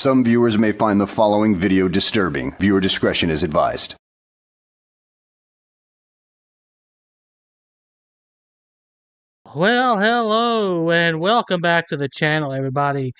Some viewers may find the following video disturbing. Viewer discretion is advised. Well, hello and welcome back to the channel, everybody.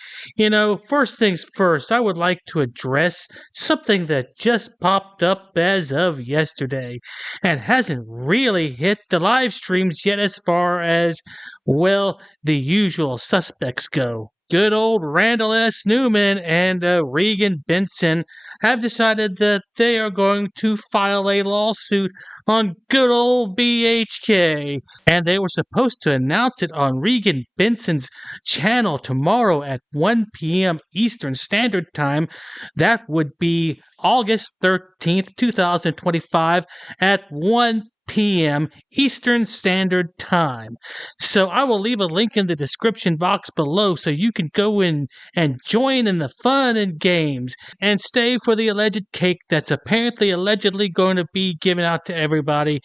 First things first, I would like to address something that just popped up as of yesterday and hasn't really hit the live streams yet as far as, well, the usual suspects go. Good old Randall S. Newman and Regan Benson have decided that they are going to file a lawsuit on good old BHK, and they were supposed to announce it on Regan Benson's channel tomorrow at 1 p.m. Eastern Standard Time. That would be August 13th, 2025 at 1 p.m. Eastern Standard Time. So I will leave a link in the description box below so you can go in and join in the fun and games and stay for the alleged cake that's allegedly going to be given out to everybody.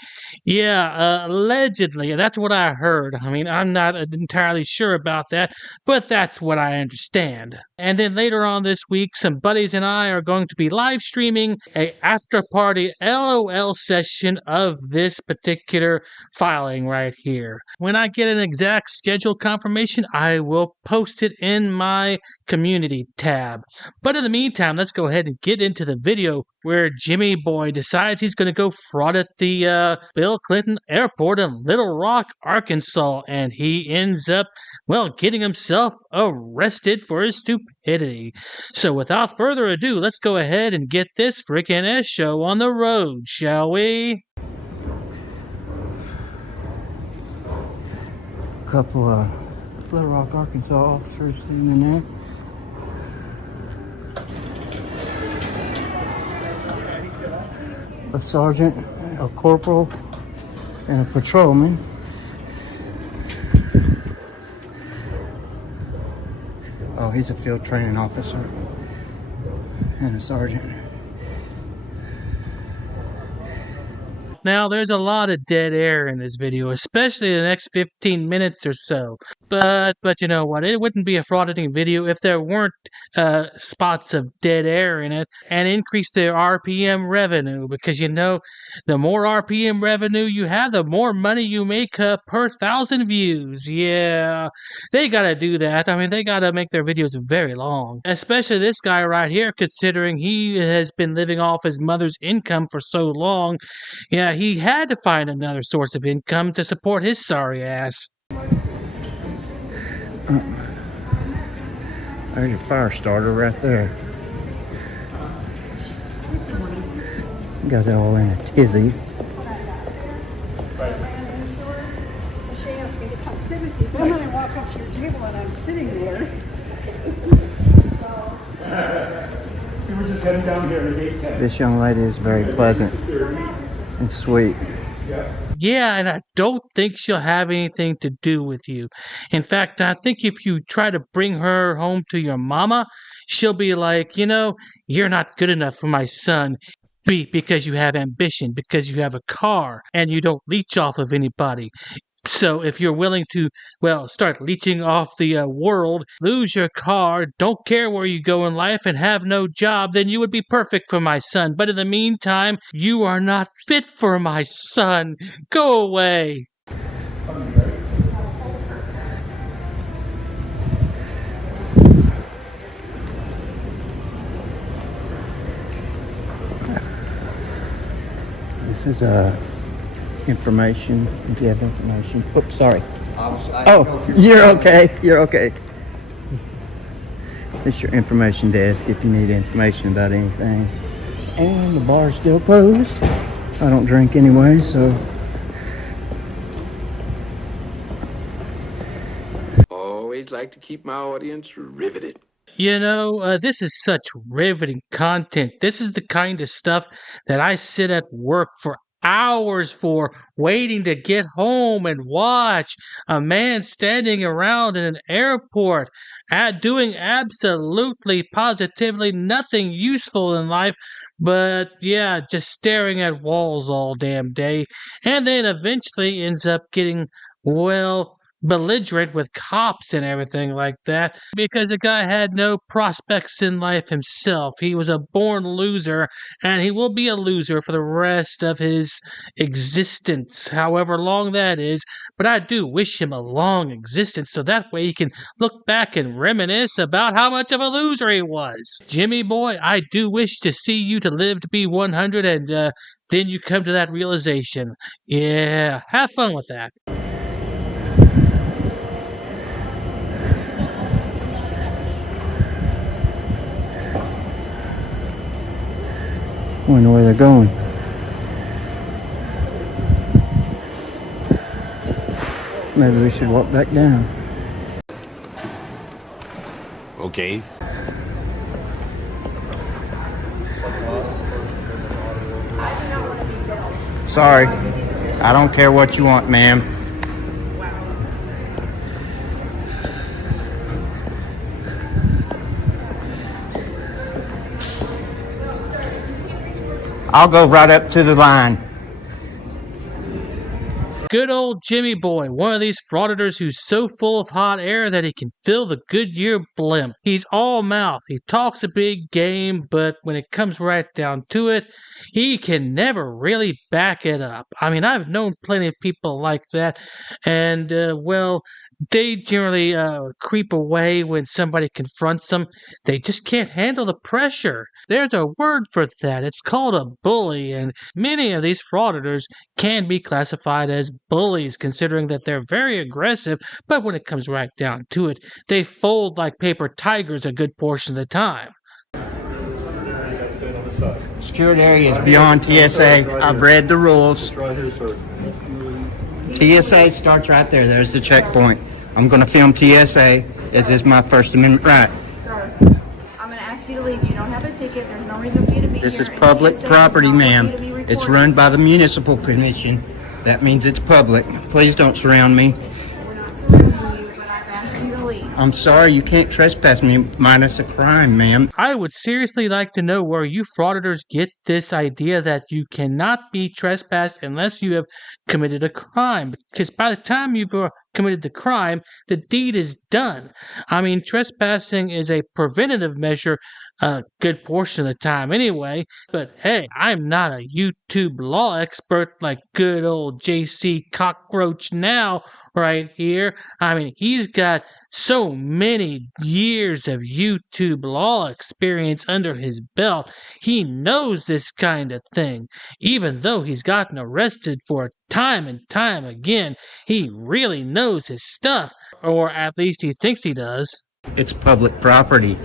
Yeah, allegedly. That's what I heard. I mean, I'm not entirely sure about that, but that's what I understand. And then later on this week, some buddies and I are going to be live streaming a after party LOL session of this particular filing right here. When I get an exact schedule confirmation, I will post it in my community tab. But in the meantime, let's go ahead and get into the video where Jimmy Boy decides he's going to go fraud at the Bill Clinton Airport in Little Rock, Arkansas, and he ends up, well, getting himself arrested for his stupidity. So without further ado, let's go ahead and get this frickin' S show on the road, shall we? Couple of Little Rock, Arkansas officers sitting in there. A sergeant, a corporal, and a patrolman. Oh, he's a field training officer and a sergeant. Now, there's a lot of dead air in this video, especially the next 15 minutes or so. But you know what? It wouldn't be a frauditing video if there weren't spots of dead air in it and increase their RPM revenue. Because, the more RPM revenue you have, the more money you make per 1,000 views. Yeah, they gotta do that. I mean, they gotta make their videos very long. Especially this guy right here, considering he has been living off his mother's income for so long. Yeah, he had to find another source of income to support his sorry ass. There's your fire starter right there. Got it all in a tizzy. She asked me to come sit with you. Then when I walk up to your table and I'm sitting there. We're just heading down here to gate 10. This young lady is very pleasant and sweet. Yeah, and I don't think she'll have anything to do with you. In fact, I think if you try to bring her home to your mama, she'll be like, you're not good enough for my son. Because you have ambition, because you have a car, and you don't leech off of anybody. So if you're willing to, start leeching off the world, lose your car, don't care where you go in life, and have no job, then you would be perfect for my son. But in the meantime, you are not fit for my son. Go away. This is information, if you have information. Oops, sorry. You're okay. You're okay. This is your information desk if you need information about anything. And the bar's still closed. I don't drink anyway, so. Always like to keep my audience riveted. This is such riveting content. This is the kind of stuff that I sit at work for hours for, waiting to get home and watch a man standing around in an airport doing absolutely, positively nothing useful in life, but yeah, just staring at walls all damn day, and then eventually ends up getting, belligerent with cops and everything like that because the guy had no prospects in life himself. He was a born loser, and he will be a loser for the rest of his existence, however long that is. But I do wish him a long existence so that way he can look back and reminisce about how much of a loser he was. Jimmy boy, I do wish to see you to live to be 100 and then you come to that realization. Yeah, have fun with that. Wonder where they're going. Maybe we should walk back down. Okay. Sorry. I don't care what you want, ma'am. I'll go right up to the line. Good old Jimmy boy, one of these frauditors who's so full of hot air that he can fill the Goodyear blimp. He's all mouth. He talks a big game, but when it comes right down to it, he can never really back it up. I mean, I've known plenty of people like that, and, well, they generally creep away when somebody confronts them. They just can't handle the pressure. There's a word for that. It's called a bully, and many of these frauditors can be classified as bullies, considering that they're very aggressive, but when it comes right down to it, they fold like paper tigers a good portion of the time. Secured area is beyond TSA. I've read the rules. TSA starts right there. There's the checkpoint. I'm going to film TSA, as is my First Amendment right. Sir, I'm going to ask you to leave. You don't have a ticket. There's no reason for you to be This here. is public TSA property, does not want ma'am. you to be It's recorded. run by the Municipal Commission. That means it's public. Please don't surround me. We're not surrounding you, but I've asked you to leave. I'm sorry, you can't trespass me minus a crime, ma'am. I would seriously like to know where you frauditors get this idea that you cannot be trespassed unless you have committed a crime. Because by the time you've committed the crime, the deed is done. I mean, trespassing is a preventative measure a good portion of the time anyway. But hey, I'm not a YouTube law expert like good old JC Cockroach now right here. I mean, he's got so many years of YouTube law experience under his belt. He knows this kind of thing. Even though he's gotten arrested for it time and time again, he really knows his stuff. Or at least he thinks he does. It's public property.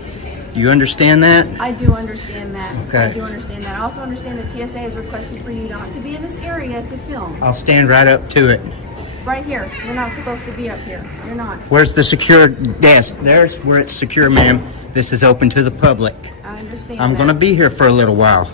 Do you understand that? I do understand that. Okay. I do understand that. I also understand that TSA has requested for you not to be in this area to film. I'll stand right up to it. Right here. You're not supposed to be up here. You're not. Where's the secure desk? There's where it's secure, ma'am. This is open to the public. I understand I'm that. going to be here for a little while.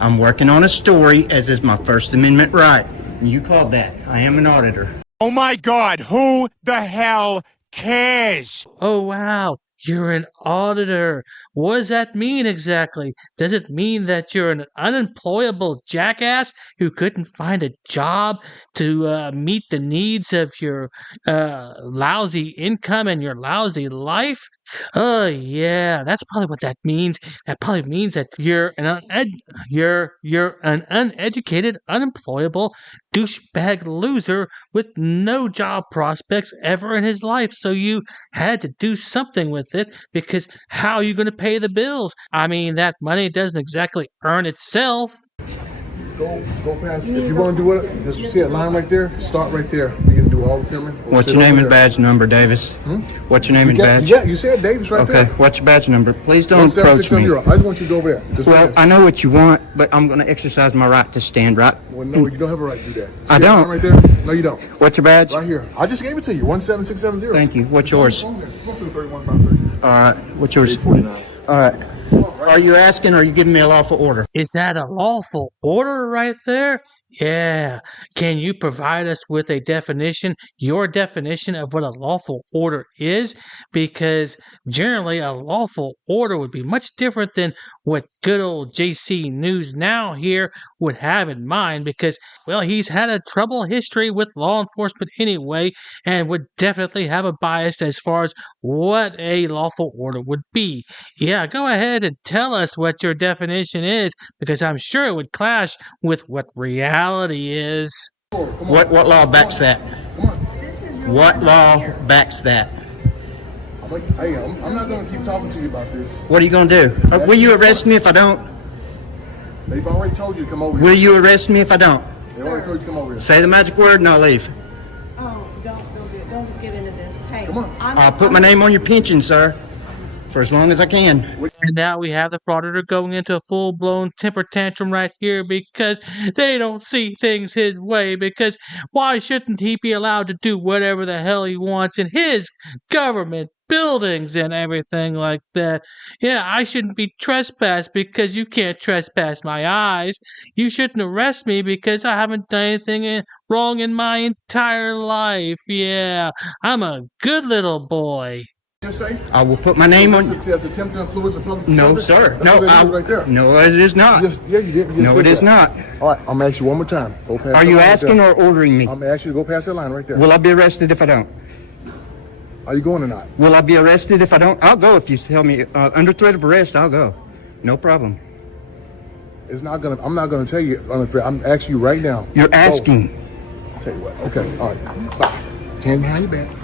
I'm working on a story, as is my First Amendment right. And you called that. I am an auditor. Oh my God, who the hell cares? Oh, wow. You're an auditor. What does that mean exactly? Does it mean that you're an unemployable jackass who couldn't find a job to meet the needs of your lousy income and your lousy life? Oh yeah, that's probably what that means. That probably means that you're an uneducated, unemployable douchebag loser with no job prospects ever in his life. So you had to do something with it, because how are you going to pay the bills? I mean, that money doesn't exactly earn itself. Go past. If you want to do it, just see that line right there. Start right there. We're gonna do all the filming. What's your name and badge number, Davis? What's your name and badge? Yeah, you said Davis right there. Okay, what's your badge number? Please don't approach me. 17670. I just want you to go over there. Just Well, fast. I know what you want, but I'm going to exercise my right to stand right. Well, no, you don't have a right to do that. See I that don't. line right there? No, you don't. What's your badge? Right here. I just gave it to you. 17670. Thank you. What's yours? Go to the 3153. All right. What's yours? 849. All right. Are you asking or are you giving me a lawful order? Is that a lawful order right there? Yeah. Can you provide us with a definition, your definition of what a lawful order is? Because generally, a lawful order would be much different than what good old JC News Now here would have in mind. Because, well, he's had a trouble history with law enforcement anyway, and would definitely have a bias as far as what a lawful order would be. Yeah, go ahead and tell us what your definition is, because I'm sure it would clash with what reality is. What law backs that? Come on. What law backs that? I'm not going to keep talking to you about this. What are you going to do? Will you arrest me if I don't? They've already told you to come over here. Will you arrest me if I don't? They already told you to come over here. Say the magic word and I'll leave. Oh, don't get into this. Hey, Come on. I'll put my name on your pension, sir, for as long as I can. And now we have the frauditor going into a full-blown temper tantrum right here because they don't see things his way. Because why shouldn't he be allowed to do whatever the hell he wants in his government buildings and everything like that? Yeah, I shouldn't be trespassed because you can't trespass my eyes. You shouldn't arrest me because I haven't done anything wrong in my entire life. Yeah, I'm a good little boy. Just say? I will put my name on. That's attempt to influence the public. No, service? sir. That's No, what it is right there. no, it is not. Yeah, you did. No, it is not. All right, I'm gonna ask you one more time. Go past Are that you line right asking there. or ordering me? I'm gonna ask you to go past that line right there. Will I be arrested if I don't? Are you going or not? Will I be arrested if I don't? I'll go if you tell me. Under threat of arrest, I'll go. No problem. It's not gonna. I'm not gonna tell you. I'm asking you right now. You're asking. I'll tell you what. Okay. All right. 5. 10 behind your back.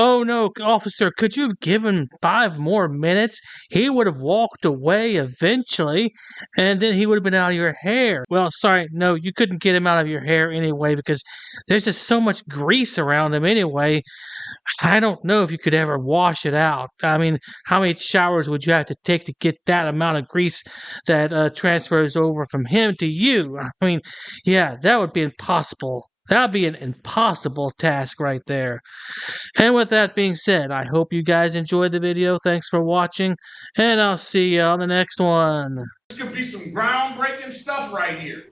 Oh no, officer, could you have given 5 more minutes? He would have walked away eventually, and then he would have been out of your hair. Well, sorry, no, you couldn't get him out of your hair anyway because there's just so much grease around him anyway. I don't know if you could ever wash it out. I mean, how many showers would you have to take to get that amount of grease that transfers over from him to you? I mean, yeah, that would be impossible. That would be an impossible task right there. And with that being said, I hope you guys enjoyed the video. Thanks for watching, and I'll see you on the next one. This could be some groundbreaking stuff right here.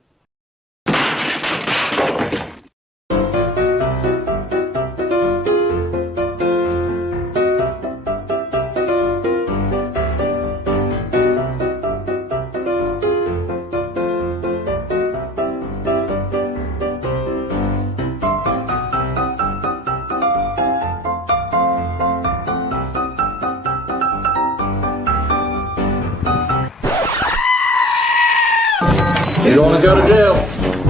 You don't want to go to jail.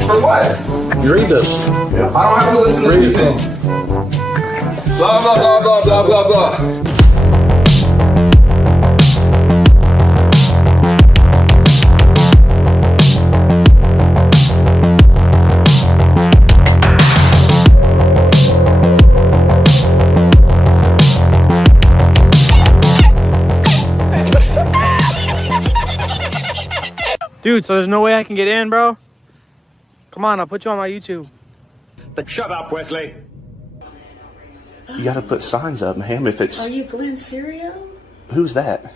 For what? You read this. I don't have to listen to Read it. anything. Blah, blah, blah, blah, blah, blah, blah. Dude, so there's no way I can get in, bro? Come on, I'll put you on my YouTube. But shut up, Wesley. You gotta put signs up, ma'am, if it's... Are you Glenn Serio? Who's that?